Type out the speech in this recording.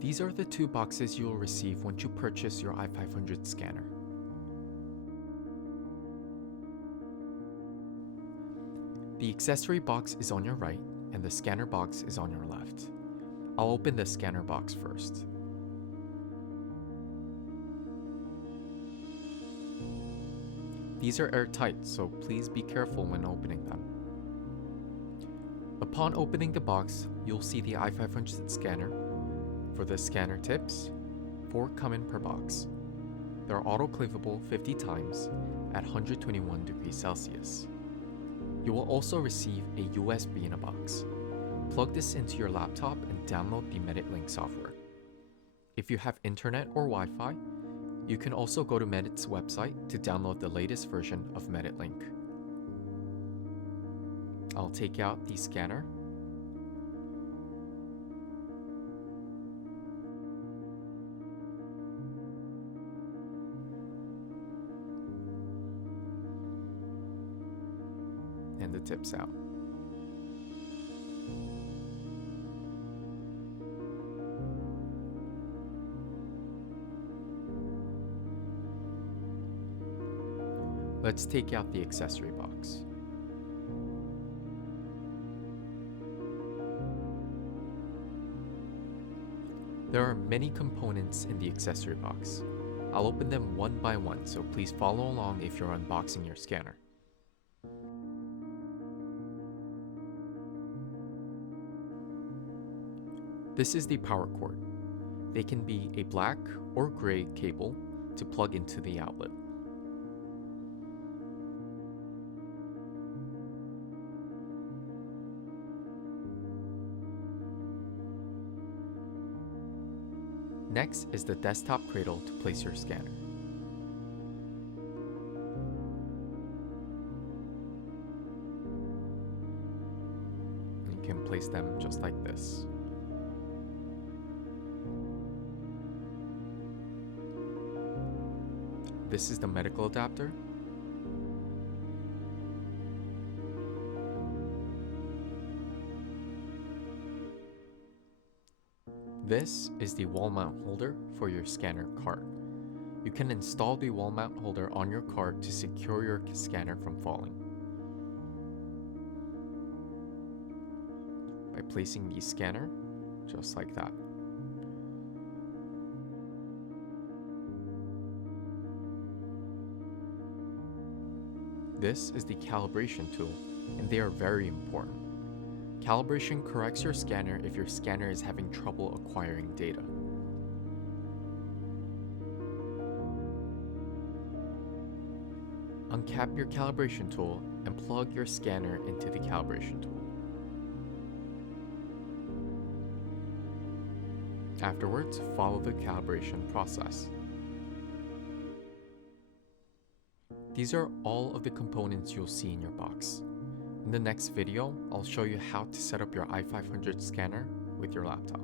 These are the two boxes you will receive once you purchase your i500 scanner. The accessory box is on your right and the scanner box is on your left. I'll open the scanner box first. These are airtight, so please be careful when opening them. Upon opening the box, you'll see the i500 scanner. For the scanner tips, 4 come in per box. They're autoclavable 50 times at 121 degrees Celsius. You will also receive a USB in a box. Plug this into your laptop and download the Medit Link software. If you have internet or Wi-Fi, you can also go to Medit's website to download the latest version of Medit Link. I'll take out the scanner. And the tips out. Let's take out the accessory box. There are many components in the accessory box. I'll open them one by one, so please follow along if you're unboxing your scanner. This is the power cord. They can be a black or gray cable to plug into the outlet. Next is the desktop cradle to place your scanner. You can place them just like this. This is the medical adapter. This is the wall mount holder for your scanner cart. You can install the wall mount holder on your cart to secure your scanner from falling. By placing the scanner just like that. This is the calibration tool, and they are very important. Calibration corrects your scanner if your scanner is having trouble acquiring data. Uncap your calibration tool and plug your scanner into the calibration tool. Afterwards, follow the calibration process. These are all of the components you'll see in your box. In the next video, I'll show you how to set up your i500 scanner with your laptop.